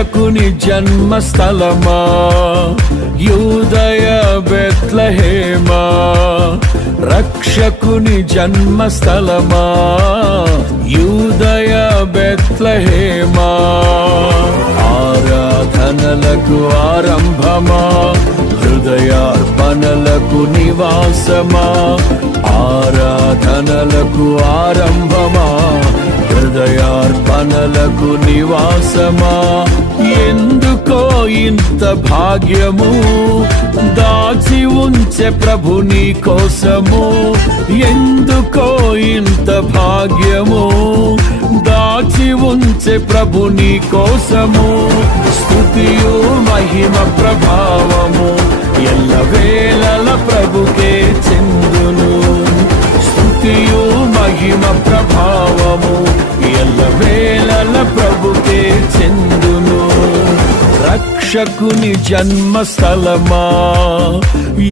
రక్షకుని జన్మస్థలమా, యూదయ బెత్లెహేమా. రక్షకుని జన్మస్థలమా, యూదయ బెత్లెహేమా. ఆరాధనలకు ఆరంభమా, హృదయార్పణలకు నివాసమా. ఆరాధనలకు ఆరంభమా, హృదయార్పణలకు నివాసమా. ఎందుకో ఇంత భాగ్యము దాచి ఉంచే ప్రభు నీ కోసము. ఎందుకో ఇంత భాగ్యము దాచి ఉంచే ప్రభు నీ కోసము. స్తుతియు మహిమ ప్రభావము ఎల్లవేళల ప్రభుకే చెందును. స్తుతియు మహిమ ప్రభావము ఎల్లవేళల ప్రభుకే చెందును. రక్షకుని జన్మస్థలమా,